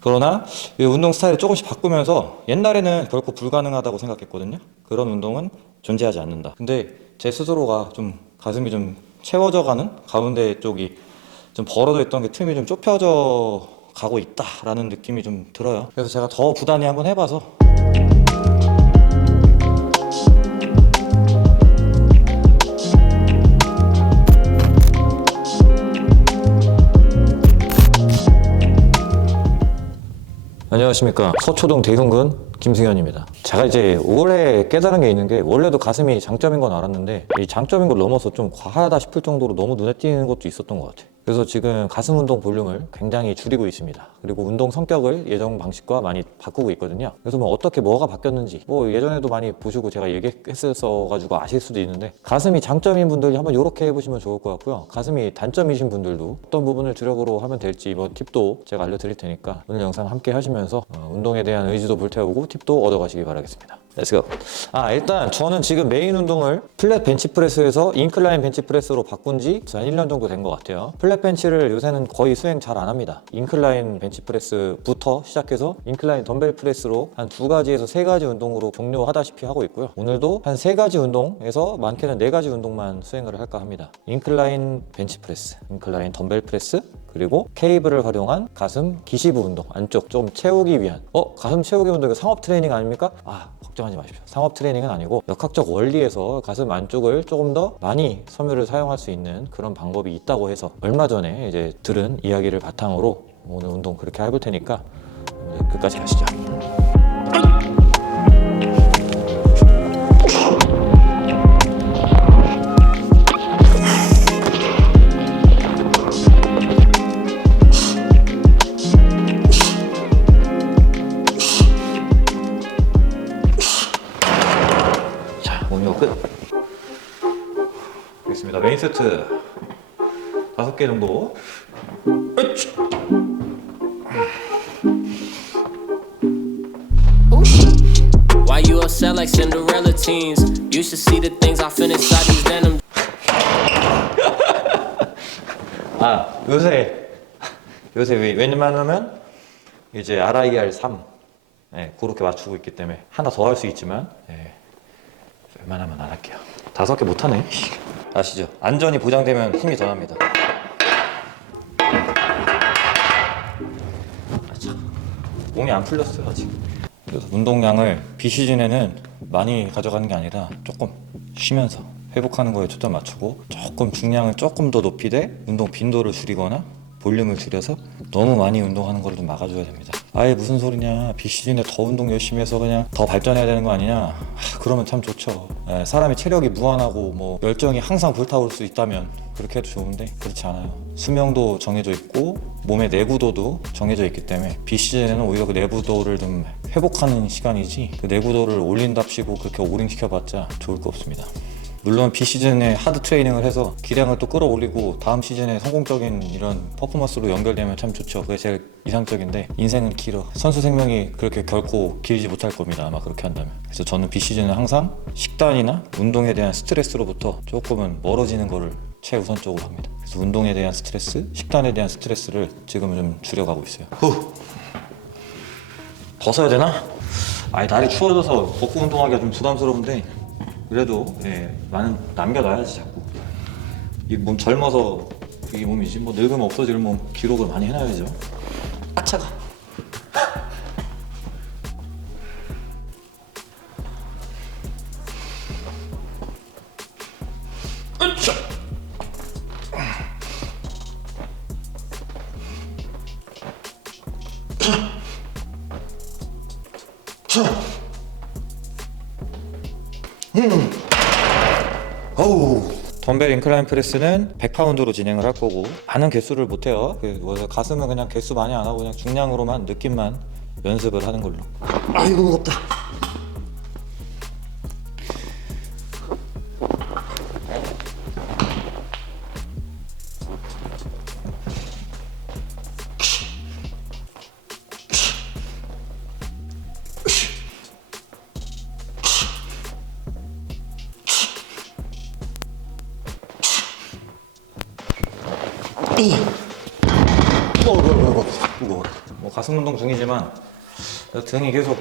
그러나 이 운동 스타일을 조금씩 바꾸면서 옛날에는 결코 불가능하다고 생각했거든요. 그런 운동은 존재하지 않는다. 근데 제 스스로가 좀 가슴이 좀 채워져가는 가운데 쪽이 좀 벌어져 있던 게 틈이 좀 좁혀져 가고 있다라는 느낌이 좀 들어요. 그래서 제가 더 부단히 한번 해봐서 안녕하십니까. 서초동 대흉근 김승현입니다. 제가 이제 올해 깨달은 게 있는 게 원래도 가슴이 장점인 건 알았는데 이 장점인 걸 넘어서 좀 과하다 싶을 정도로 너무 눈에 띄는 것도 있었던 것 같아요 그래서 지금 가슴 운동 볼륨을 굉장히 줄이고 있습니다. 그리고 운동 성격을 예전 방식과 많이 바꾸고 있거든요. 그래서 뭐 어떻게 뭐가 바뀌었는지 뭐 예전에도 많이 보시고 제가 얘기했었어 가지고 아실 수도 있는데 가슴이 장점인 분들이 한번 이렇게 해보시면 좋을 것 같고요. 가슴이 단점이신 분들도 어떤 부분을 주력으로 하면 될지 뭐 팁도 제가 알려드릴 테니까 오늘 영상 함께 하시면서 어, 운동에 대한 의지도 불태우고 팁도 얻어가시기 바라겠습니다 렛츠고 아 일단 저는 지금 메인 운동을 플랫 벤치프레스에서 인클라인 벤치프레스로 바꾼 지 한 1년 정도 된 것 같아요. 플랫 벤치를 요새는 거의 수행 잘 안 합니다. 인클라인 벤치프레스부터 시작해서 인클라인 덤벨 프레스로 한 두 가지에서 세 가지 운동으로 종료하다시피 하고 있고요. 오늘도 한 세 가지 운동에서 많게는 네 가지 운동만 수행을 할까 합니다. 인클라인 벤치프레스 인클라인 덤벨 프레스 그리고 케이블을 활용한 가슴 기시부 운동 안쪽 좀 채우기 위한. 어 가슴 채우기 운동 이거 상업 트레이닝 아닙니까? 아 걱정 하지 마십시오 상업 트레이닝은 아니고 역학적 원리에서 가슴 안쪽을 조금 더 많이 섬유를 사용할 수 있는 그런 방법이 있다고 해서 얼마 전에 이제 들은 이야기를 바탕으로 오늘 운동 그렇게 해볼 테니까 끝까지 가시죠. 자, 오늘 끝. 알겠습니다. 메인 세트 다섯 개 정도. 으쌰. Why you upset like Cinderella teens? You should see the things I fin inside these denim 아 요새 요새 왜- 왜냐면 이제 RIR 3 네, 그렇게 맞추고 있기 때문에 하나 더 할 수 있지만 네, 웬만하면 안 할게요. 다섯 개 못하네. 아시죠? 안전이 보장되면 힘이 더 납니다. 아, 참. 몸이 안 풀렸어요 아직. 그래서 운동량을 비시즌에는 많이 가져가는 게 아니라 조금 쉬면서 회복하는 거에 초점 맞추고 조금 중량을 조금 더 높이되 운동 빈도를 줄이거나 볼륨을 줄여서 너무 많이 운동하는 걸좀 막아줘야 됩니다. 아예 무슨 소리냐 비 시즌에 더 운동 열심히 해서 그냥 더 발전해야 되는 거 아니냐 아, 그러면 참 좋죠. 예, 사람이 체력이 무한하고 뭐 열정이 항상 불타오를 수 있다면 그렇게 해도 좋은데 그렇지 않아요. 수명도 정해져 있고 몸의 내구도도 정해져 있기 때문에 비 시즌에는 오히려 그 내구도를 좀 회복하는 시간이지 그 내구도를 올린답시고 그렇게 오링시켜봤자 좋을 거 없습니다. 물론 비시즌에 하드 트레이닝을 해서 기량을 또 끌어올리고 다음 시즌에 성공적인 이런 퍼포먼스로 연결되면 참 좋죠. 그게 제일 이상적인데 인생은 길어. 선수 생명이 그렇게 결코 길지 못할 겁니다. 아마 그렇게 한다면. 그래서 저는 비시즌은 항상 식단이나 운동에 대한 스트레스로부터 조금은 멀어지는 거를 최우선적으로 합니다. 그래서 운동에 대한 스트레스, 식단에 대한 스트레스를 지금은 좀 줄여가고 있어요. 후. 벗어야 되나? 아니 날이 추워져서 벗고 운동하기가 좀 부담스러운데 그래도 예, 많은 남겨놔야지 자꾸. 이 몸 젊어서 이 몸이지. 뭐 늙으면 없어질 몸 기록을 많이 해놔야죠. 아 차가. 으쌰! 어우. 덤벨 인클라인 프레스는 100파운드로 진행을 할 거고 많은 개수를 못 해요. 그래서 가슴은 그냥 개수 많이 안 하고 그냥 중량으로만 느낌만 연습을 하는 걸로. 아이고 무겁다. 뭐 가슴 운동 중이지만 등이 계속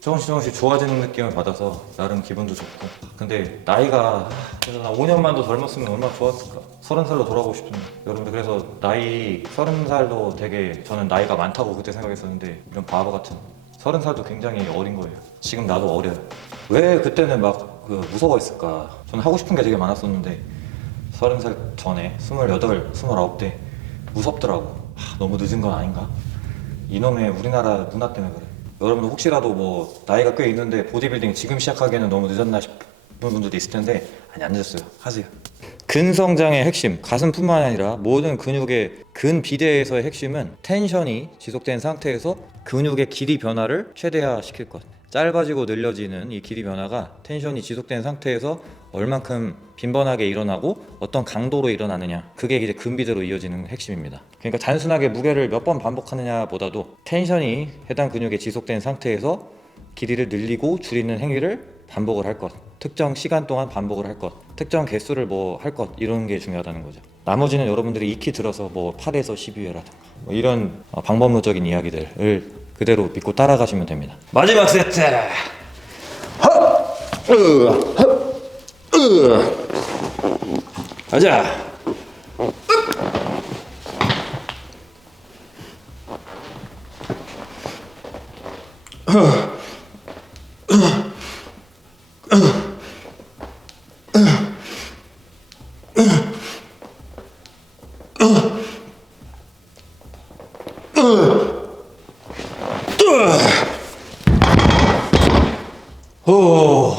조금씩 조금씩 좋아지는 느낌을 받아서 나름 기분도 좋고. 근데 나이가 그래서 나 5년만 더 젊었으면 얼마나 좋았을까? 서른 살로 돌아가고 싶은데 여러분들 그래서 나이 서른 살도 되게 저는 나이가 많다고 그때 생각했었는데 이런 바보 같은 서른 살도 굉장히 어린 거예요. 지금 나도 어려요. 왜 그때는 막 그 무서워했을까? 저는 하고 싶은 게 되게 많았었는데 서른 살 전에 스물여덟 스물아홉 때 무섭더라고 하, 너무 늦은 건 아닌가 이놈의 우리나라 문화 때문에 그래. 여러분들 혹시라도 뭐 나이가 꽤 있는데 보디빌딩 지금 시작하기에는 너무 늦었나 싶은 분들도 있을 텐데 아니 안 늦었어요. 하세요. 근성장의 핵심, 가슴뿐만 아니라 모든 근육의 근비대에서의 핵심은 텐션이 지속된 상태에서 근육의 길이 변화를 최대화시킬 것. 짧아지고 늘려지는 이 길이 변화가 텐션이 지속된 상태에서 얼만큼 빈번하게 일어나고 어떤 강도로 일어나느냐 그게 이제 근비대로 이어지는 핵심입니다. 그러니까 단순하게 무게를 몇 번 반복하느냐보다도 텐션이 해당 근육에 지속된 상태에서 길이를 늘리고 줄이는 행위를 반복을 할 것 특정 시간 동안 반복을 할 것 특정 개수를 뭐 할 것 이런 게 중요하다는 거죠. 나머지는 여러분들이 익히 들어서 뭐 8에서 12회라든가 뭐 이런 어, 방법론적인 이야기들을 그대로 믿고 따라가시면 됩니다. 마지막 세트 가자. 오.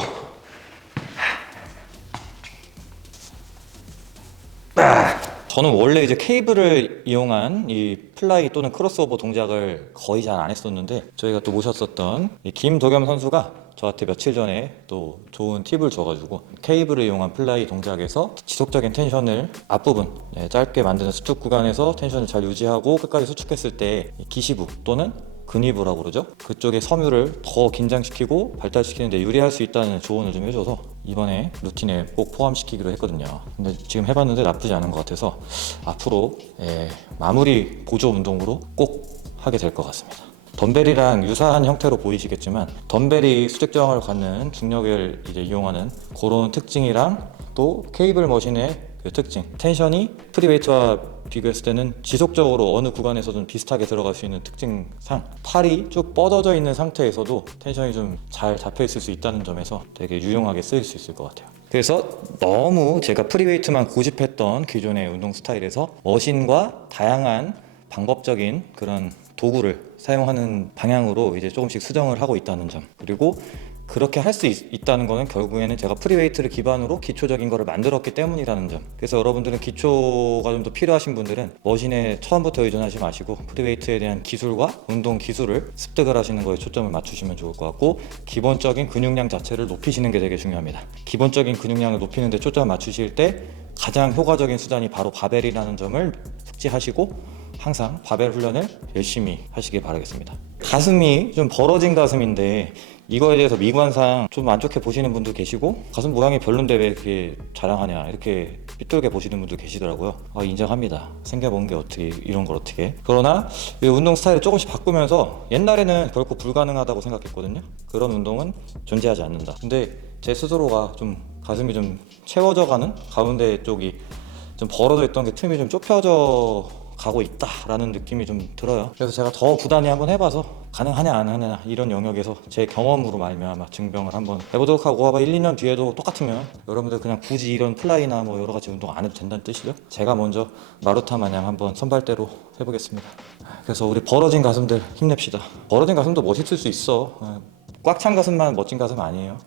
저는 원래 이제 케이블을 이용한 이 플라이 또는 크로스오버 동작을 거의 잘 안 했었는데 저희가 또 모셨었던 이 김도겸 선수가 저한테 며칠 전에 또 좋은 팁을 줘가지고 케이블을 이용한 플라이 동작에서 지속적인 텐션을 앞부분 네, 짧게 만드는 수축 구간에서 텐션을 잘 유지하고 끝까지 수축했을 때이 기시부 또는 근위부라고 그러죠. 그쪽의 섬유를 더 긴장시키고 발달시키는데 유리할 수 있다는 조언을 좀 해줘서 이번에 루틴에 꼭 포함시키기로 했거든요. 근데 지금 해봤는데 나쁘지 않은 것 같아서 앞으로 예, 마무리 보조 운동으로 꼭 하게 될 것 같습니다. 덤벨이랑 유사한 형태로 보이시겠지만 덤벨이 수직정을 갖는 중력을 이제 이용하는 그런 특징이랑 또 케이블 머신의 그 특징 텐션이 프리웨이트와 비교했을 때는 지속적으로 어느 구간에서든 비슷하게 들어갈 수 있는 특징상 팔이 쭉 뻗어져 있는 상태에서도 텐션이 좀 잘 잡혀 있을 수 있다는 점에서 되게 유용하게 쓰일 수 있을 것 같아요. 그래서 너무 제가 프리웨이트만 고집했던 기존의 운동 스타일에서 머신과 다양한 방법적인 그런 도구를 사용하는 방향으로 이제 조금씩 수정을 하고 있다는 점 그리고 그렇게 할 수 있다는 거는 결국에는 제가 프리웨이트를 기반으로 기초적인 거를 만들었기 때문이라는 점 그래서 여러분들은 기초가 좀 더 필요하신 분들은 머신에 처음부터 의존하지 마시고 프리웨이트에 대한 기술과 운동 기술을 습득을 하시는 거에 초점을 맞추시면 좋을 것 같고 기본적인 근육량 자체를 높이시는 게 되게 중요합니다 기본적인 근육량을 높이는 데 초점을 맞추실 때 가장 효과적인 수단이 바로 바벨이라는 점을 숙지하시고 항상 바벨 훈련을 열심히 하시길 바라겠습니다. 가슴이 좀 벌어진 가슴인데 이거에 대해서 미관상 좀 안 좋게 보시는 분도 계시고 가슴 모양이 별론데 왜 그렇게 자랑하냐 이렇게 삐뚤게 보시는 분도 계시더라고요. 아, 인정합니다. 생겨본 게 어떻게 이런 걸 어떻게? 그러나 이 운동 스타일을 조금씩 바꾸면서 옛날에는 결코 불가능하다고 생각했거든요. 그런 운동은 존재하지 않는다. 근데 제 스스로가 좀 가슴이 좀 채워져가는 가운데 쪽이 좀 벌어져 있던 게 틈이 좀 좁혀져 가고 있다라는 느낌이 좀 들어요. 그래서 제가 더 부단히 한번 해봐서 가능하냐 안 하냐 이런 영역에서 제 경험으로 말미암아 증명을 한번 해보도록 하고 아마 1, 2년 뒤에도 똑같으면 여러분들 그냥 굳이 이런 플라이나 뭐 여러 가지 운동 안 해도 된다는 뜻이죠. 제가 먼저 마루타 마냥 한번 선발대로 해보겠습니다. 그래서 우리 벌어진 가슴들 힘냅시다. 벌어진 가슴도 멋있을 수 있어. 꽉 찬 가슴만 멋진 가슴 아니에요.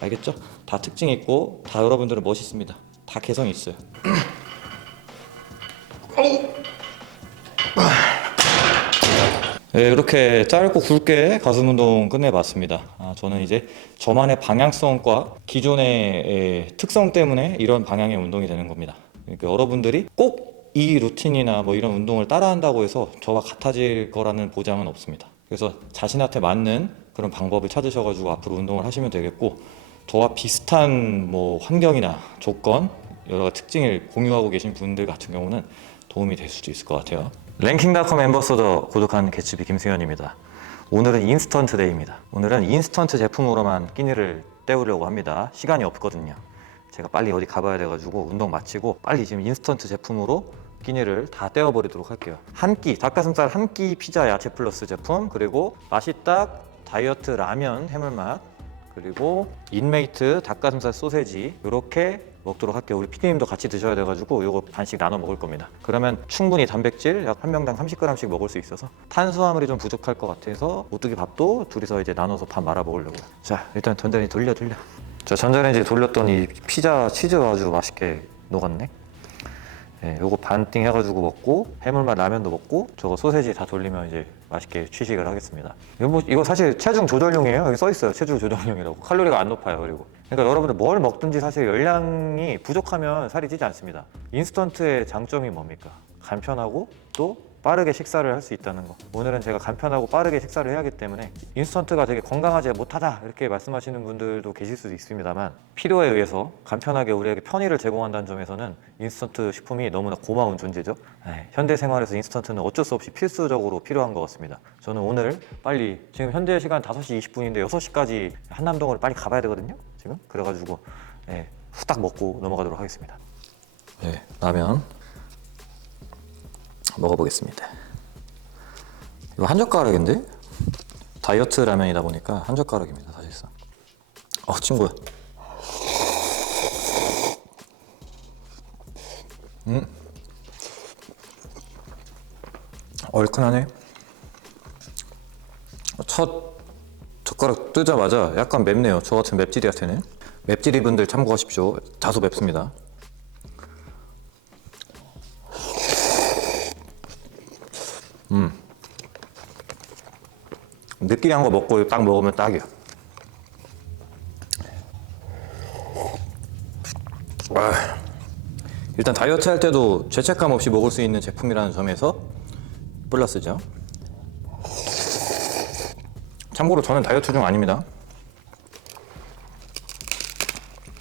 알겠죠? 다 특징 있고 다 여러분들은 멋있습니다. 다 개성 있어요. 네, 이렇게 짧고 굵게 가슴 운동 끝내봤습니다. 아, 저는 이제 저만의 방향성과 기존의 에, 특성 때문에 이런 방향의 운동이 되는 겁니다. 그러니까 여러분들이 꼭 이 루틴이나 뭐 이런 운동을 따라한다고 해서 저와 같아질 거라는 보장은 없습니다. 그래서 자신한테 맞는 그런 방법을 찾으셔가지고 앞으로 운동을 하시면 되겠고 저와 비슷한 뭐 환경이나 조건 여러 가지 특징을 공유하고 계신 분들 같은 경우는 도움이 될 수도 있을 것 같아요. 랭킹닷컴 엠버서더 고독한 개츠비 김승현입니다. 오늘은 인스턴트 데이입니다. 오늘은 인스턴트 제품으로만 끼니를 때우려고 합니다. 시간이 없거든요. 제가 빨리 어디 가봐야 돼가지고 운동 마치고 빨리 지금 인스턴트 제품으로 끼니를 다 때워버리도록 할게요. 한 끼, 닭가슴살 한 끼 피자 야채 플러스 제품 그리고 맛있딱 다이어트 라면 해물맛 그리고 인메이트 닭가슴살 소세지 이렇게 먹도록 할게요. 우리 피디님도 같이 드셔야 돼가지고 이거 반씩 나눠 먹을 겁니다. 그러면 충분히 단백질 약 한 명당 30g씩 먹을 수 있어서 탄수화물이 좀 부족할 것 같아서 오뚜기 밥도 둘이서 이제 나눠서 밥 말아 먹으려고요. 자 일단 전자레인지 돌려 돌려. 자 전자레인지 돌렸더니 피자 치즈가 아주 맛있게 녹았네. 네, 요거 반띵 해가지고 먹고 해물맛 라면도 먹고 저거 소세지 다 돌리면 이제 맛있게 취식을 하겠습니다. 이거 뭐 이거 사실 체중 조절용이에요. 여기 써 있어요. 체중 조절용이라고. 칼로리가 안 높아요. 그리고 그러니까 여러분들 뭘 먹든지 사실 열량이 부족하면 살이 찌지 않습니다. 인스턴트의 장점이 뭡니까? 간편하고 또 빠르게 식사를 할 수 있다는 거. 오늘은 제가 간편하고 빠르게 식사를 해야 하기 때문에 인스턴트가 되게 건강하지 못하다 이렇게 말씀하시는 분들도 계실 수도 있습니다만 필요에 의해서 간편하게 우리에게 편의를 제공한다는 점에서는 인스턴트 식품이 너무나 고마운 존재죠. 네, 현대 생활에서 인스턴트는 어쩔 수 없이 필수적으로 필요한 것 같습니다. 저는 오늘 빨리 지금 현재 시간 5시 20분인데 6시까지 한남동을 빨리 가봐야 되거든요. 지금 그래가지고 네, 후딱 먹고 넘어가도록 하겠습니다. 네, 라면 먹어보겠습니다. 이거 한 젓가락인데 다이어트 라면이다 보니까 한 젓가락입니다 사실상. 어 친구야. 음. 얼큰하네. 첫 젓가락 뜨자마자 약간 맵네요. 저 같은 맵찔이한테는. 맵찔이 분들 참고하십시오. 다소 맵습니다. 느끼한 거 먹고 딱 먹으면 딱이야. 아, 일단 다이어트 할 때도 죄책감 없이 먹을 수 있는 제품이라는 점에서 플러스죠. 참고로 저는 다이어트 중 아닙니다.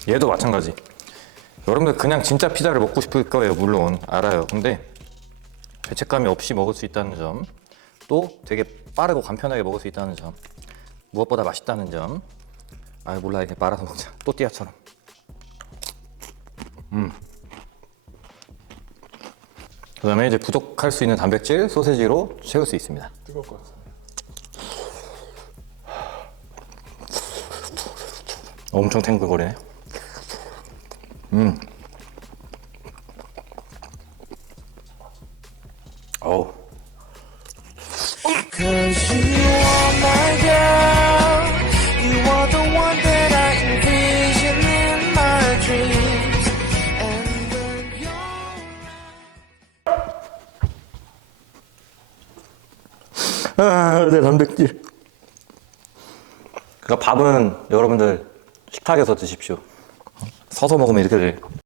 얘도 마찬가지. 여러분들 그냥 진짜 피자를 먹고 싶을 거예요, 물론 알아요. 근데 죄책감이 없이 먹을 수 있다는 점, 또 되게 빠르고 간편하게 먹을 수 있다는 점, 무엇보다 맛있다는 점. 아 몰라 이렇게 말아서 먹자. 또띠아처럼. 음. 그 다음에 이제 부족할 수 있는 단백질 소세지로 채울 수 있습니다. 뜨거울 것 같아. 엄청 탱글거리네. 음. 내 단백질. 그러니까 밥은 여러분들 식탁에서 드십시오. 서서 먹으면 이렇게 돼.